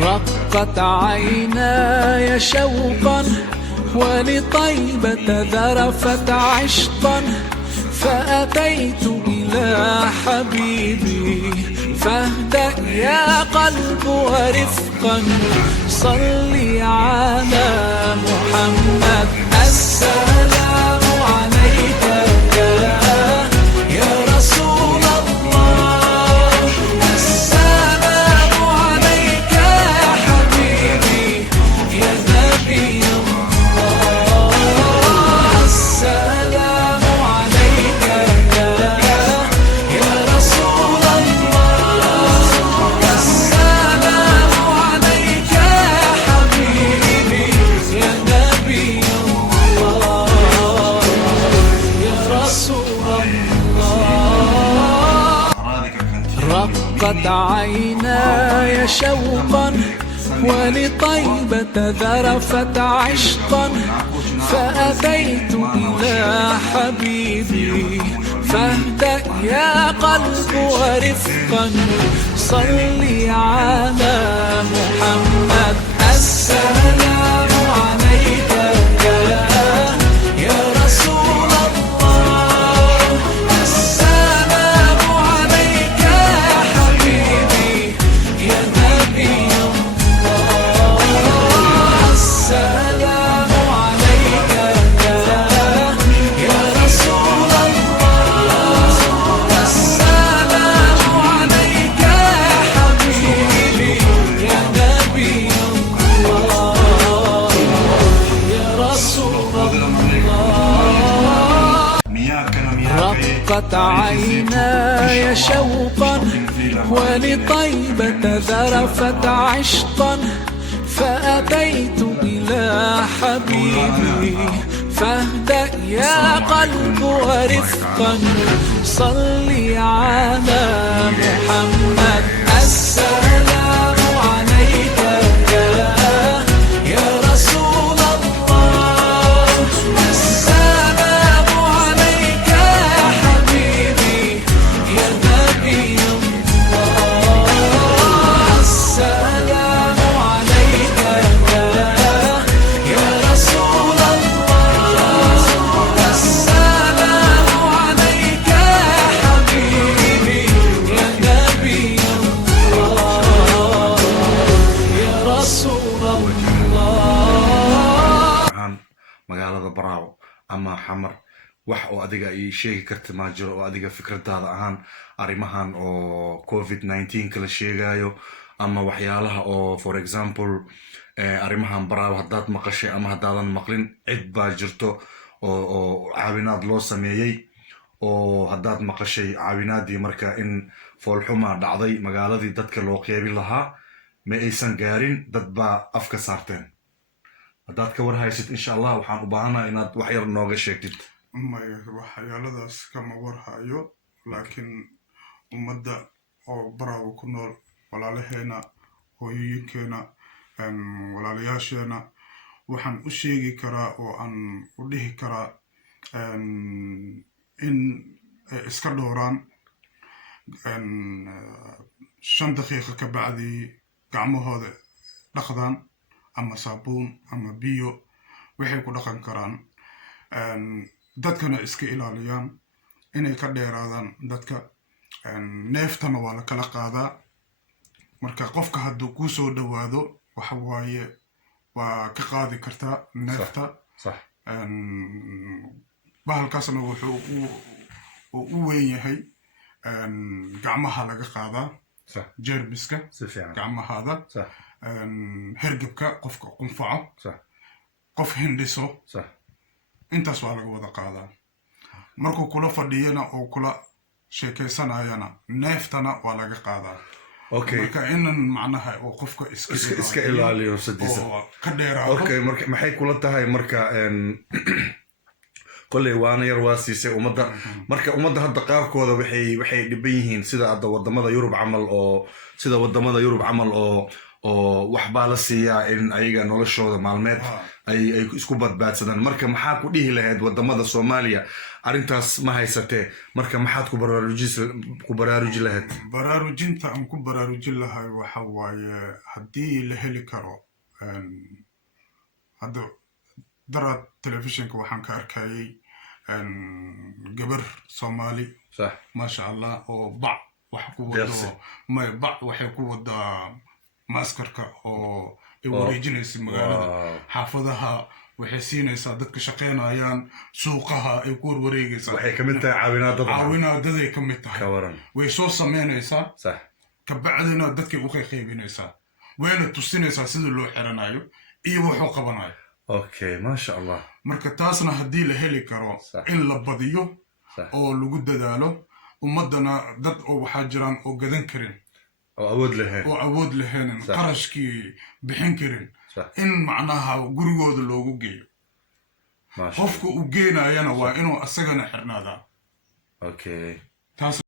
رقت عيناي شوقا ولطيبة ذرفت عشقا فأتيت إلى حبيبي فاهدأ يا قلب ورفقا صلي على محمد السلام عليك يا رسول الله السلام عليك يا حبيبي يا نبي الله السلام عليك يا رسول الله السلام عليك يا حبيبي يا نبي الله يا رسول الله رقت عيناي شوقا ولطيبة ذرفت عشقا فأتيت إلى حبيبي فاهدأ يا قلب ورفقا صلي على محمد السلام عليك يا رسول الله السلام عليك يا حبيبي يا نبي الله السلام عليك يا رسول الله السلام عليك يا حبيبي يا نبي الله يا رسول الله رقت عيناي شوقا ولطيبة ذرفت عشقا فأتيت إلى حبيبي فاهدأ يا قلب ورفقا صلي على محمد السلام عليك يا رسول الله السلام عليك يا حبيبي يا نبي الله السلام عليك يا رسول الله السلام عليك يا حبيبي يا نبي الله يا رسول الله magaalada Baraawo ama Xamar wax oo adiga ay sheegi karta ma jiro oo adiga fikradaada ahaan arimahan oo COVID-19 kala sheegayo ama waxyaalaha oo for example arimahan Baraawo hadaad maqashay ama hadaadan maqlin cid baa jirto oo caawinaad loo sameeyay oo hadaad maqashay caawinaadii marka in foolxuma dhacday magaaladii dadka loo qeybin lahaa ma aysan gaarin dad baa afka saarteen hadaad ka warhaysid insha Allah waxaan u baahanahay inaad wax yar nooga sheegtid waxyaaladaas kama warhayo laakiin ummadda oo Baraawo ku nool walaalaheena hooyooyinkeena walaalayaasheena waxaan u sheegi karaa oo aan u dhihi karaa in iska dhowraan 5 daqiiqo ka bacdi gacmahooda dhaqdaan ama saabuun ama biyo waxay ku dhaqan karaan dadkana iska ilaaliyaan inay ka dheeraadaan dadka neeftana waa la kala qaadaa marka qofka hadduu ku soo dhawaado waxa waaye waa ka qaadi kartaa neefta صح bahalkaasna wuxuu u weyn yahay gacmaha laga qaadaa صح jeermiska سفيان gacmahaada صح hergebka qofka qunfaco صح qof hindhiso صح intaas waa laga wada qaadaa markuu kula fadhiyana oo kula sheekaysanayana neeftana waa laga qaadaa اوكي marka inan macnaha oo qofka iska ilaaliyo sadiisa oo ka dheeraado اوكي marka maxay kula tahay marka kolley waana yar waa siisay ummadda marka ummadda hadda qaarkooda waxay dhiban yihiin sida hadda wadamada Yurub camal oo wax baa la siiyaa in ayaga noloshooda maalmeed ay isku badbaadsadaan marka maxaa ku dhihi lahayd wadamada Soomaaliya arrintaas ma haysatee marka maxaad ku baraaruji lahayd baraarujinta aan ku baraarujin lahay waxa waaye haddii la heli karo hadda daraad telefishinka waxaan ka arkayay gabar Soomaali صح maasha Allah oo bac wax ku wado may bac waxay ku wadaa maskarka oo ay wareejinaysa magaalada xaafadaha waxay siinaysaa dadka shaqeynayaan suuqaha ay ku wareegaysaa waxay kamid tahay caawinaadaday kamid tahay ka waran way soo sameynaysaa صح ka bacdina dadkay u qaybinaysaa wayna tusinaysaa sida loo xiranayo iyo wuxuu qabanayo okay ma sha Allah marka taasna haddii la heli karo in la badiyo oo lagu dadaalo ummadana dad oo waxaa jiraan oo gadan karin oo awood lahayn qarashkii bixin karin in macnaha gurigooda loogu geeyo qofka u geenayana waa inuu asagana xirnaadaa okay